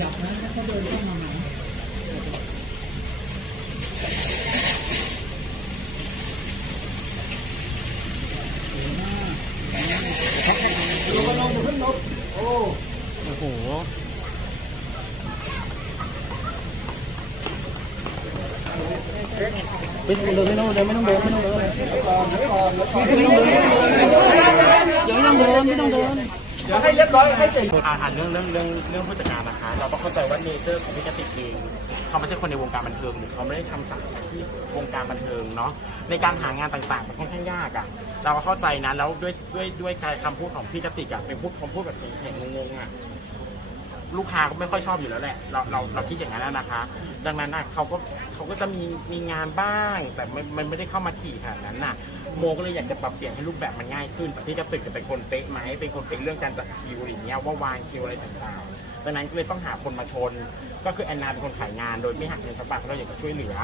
ยับนะถ้าเขาเดินเข้ามาใหม่โอ้โหไม่ต้องเดินไม่ต้องเดินไม่ต้องเดินไม่ต้องเดินไม่ต้องเดินยังไม่ต้องเดินไม่ต้องเดิน เดี๋ยวให้เรียบร้อยให้เสร็จอ่าอ่านเรื่องเรื่องเรื่องเรื่องผู้จัดการนะคะ เราต้อเข้าใจว่าเนเจอร์ของพี่กติกเองเขาไม่ใช่คนในวงการบันเทิงหรือเขาไม่ได้ทำสายอาชีพวงการบันเทิงเนาะในการหางานต่างๆมันค่อนข้างยากอะ่ะเราก็เข้าใจนะแล้วด้วยด้วยด้วยการคำพูดของพี่กติกอะ่ะเป็นพูดคำพูดแบบแข็งๆงงๆอะ ลูกค้าก็ไม่ค่อยชอบอยู่แล้วแหละ เราเราเราคิดอย่างนั้นนะคะ ดังนั้นนะเขาก็เขาก็จะมีมีงานบ้าง แต่มันมันไม่ได้เข้ามาถี่ขนาดนั้นน่ะ โมก็เลยอยากจะปรับเปลี่ยนให้รูปแบบมันง่ายขึ้นแต่ที่จะตึกจะเป็นคนเป๊ะไหมเป็นคนเป๊ะเรื่องการจัดคิวอะไรอเงี้ยว่าวางคิวอะไรต่างๆดังนั้นก็เลยต้องหาคนมาชน ก็คือแอนนาเป็นคนขายงานโดยไม่หักเงินสักบาทเพราะเราอยากจะช่วยเหลือ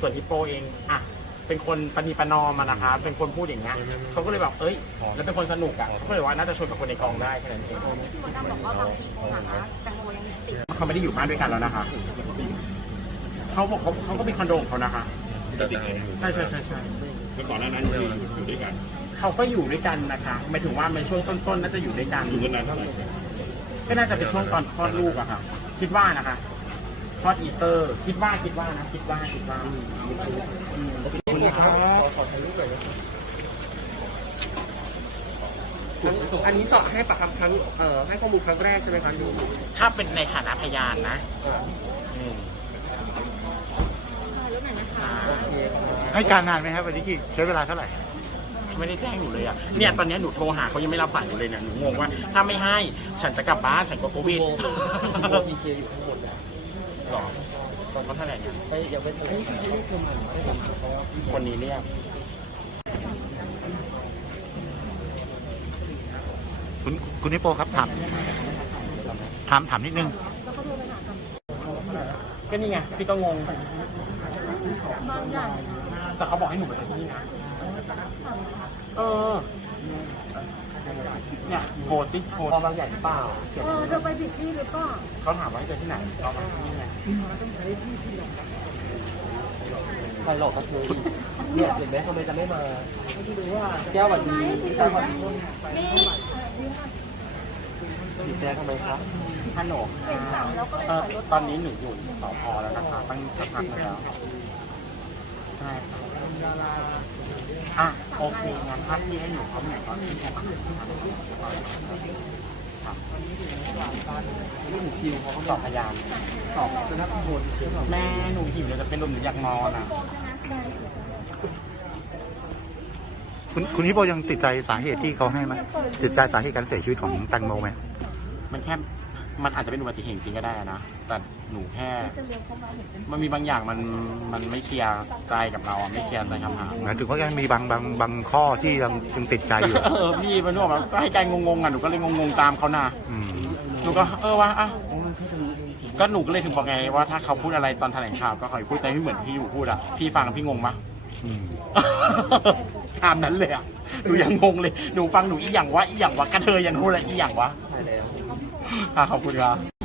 ส่วนฮิปโปเองอะเป็นคนปณีประนอมมานะคะ เป็นคนพูดอย่างเงี้ยเขาก็เลยแบบ เอ้ย แล้วเป็นคนสนุกอะเขาก็เลยว่าน่าจะชวนกับคนในกองได้แค่นั้นเอง ที่มดดำบอกว่าบางทีหาแตง ยังติดเขาไม่ได้อยู่บ้านด้วยกันแล้วนะคะเขาบอกเขาเขาก็มีคอนโดของเขานะคะใช่ใช่ใช่ใช่เมื่อก่อนหน้านั้นอยู่อยู่ด้วยกันเขาก็อยู่ด้วยกันนะคะหมายถึงว่าในช่วงต้นๆน่าจะอยู่ด้วยกันอยู่กันนานเท่าไหร่ก็น่าจะเป็นช่วงตอนคลอดลูกอะค่ะ คิดว่านะคะคลอดอีเตอร์ คิดว่าคิดว่านะคิดว่าคิดว่า อืมอันนี้ต่อให้ปากคำครั้งเอ่อให้ข้อมูลครั้งแรกใช่ไหมครับลุงถ้าเป็นในฐานะพยานนะอืมแล้วไหนนะคะให้การนานไหมครับวันนี้กี่ใช้เวลาเท่าไหร่ ไม่ได้แจ้งหนูเลยอะเนี่ยตอนนี้หนูโทรหาเขายังไม่รับสายหนูเลยเนี่ยหนูงงว่า ถ้าไม่ให้ฉันจะกลับบ้านฉันก็โควิดพีเคอยู่ข้างบนนะหรอตอนเขาแถลงยังไอ้ยังไม่ไอ้ที่เรียกคนใหม่ไม่ได้เพราะว่าพี่คนนี้เรียก คุณคุณนิโปครับถามถามถามนิดนึงก็นี่ไงพี่ก็งงบางอย่างแต่เขาบอกให้หนูไปที่นี่นะเออเนี่ยโบสติโบสพอบางอย่างเปล่าเออเธอไปผิดที่หรือเปล่าเขาถามว่าให้ไปที่ไหนเอามาที่นี่ไงใครหลอกกระเทยเนี่ยเห็นไหมทำไมจะไม่มาแก้วหวัดดีแก้วหวัดดี บีบแก้ทำไมครับฮัลโหลเป็นสั่งแล้วก็เลยเออถอยรถตอนนี้หนูอยู่สพแล้วนะคะตั้งสักพักหนึงแล้วใช่ค่ะอะโอเคงั้นถ้าพี่ให้หนูเขาไหนก็ที่แค่ครับนี่หนูคิวเขาก็สอบพยานสอบคณะตำรวจแม่หนูหิวเลยจะเป็นลมหนูอยากนอนอะ คุณคุณนิโปยังติดใจสาเหตุที่เขาให้ไหมติดใจสาเหตุการเสียชีวิตของแตงโมไหมมันแค่มันอาจจะเป็นอุบัติเหตุจริงก็ได้นะแต่หนูแค่ มันมีบางอย่างมันมันไม่เคลียร์ใจกับเราอะไม่เคลียร์ใจคำถามหมายถึงว่ายังมีบางบางบางข้อที่ยังยังติดใจอยู่ เออพี่มันบอกว่าก็ให้การงงๆอะหนูก็เลยงงๆตามเขานะอืมหนูก็เออวะอะก็หนูก็เลยถึงบอกไงว่าถ้าเขาพูดอะไรตอนแถลงข่าวก็ขอให้พูดแต่ไม่เหมือนพี่อยู่พูดอะพี่ฟังพี่งงปะอืม ตามนั้นเลยอะหนูยังงงเลย หนูฟังหนูอีหยังวะอีหยังวะกระเทยยังพูดอะไรอีหยังวะใช่แล้วอะขอบคุณครับ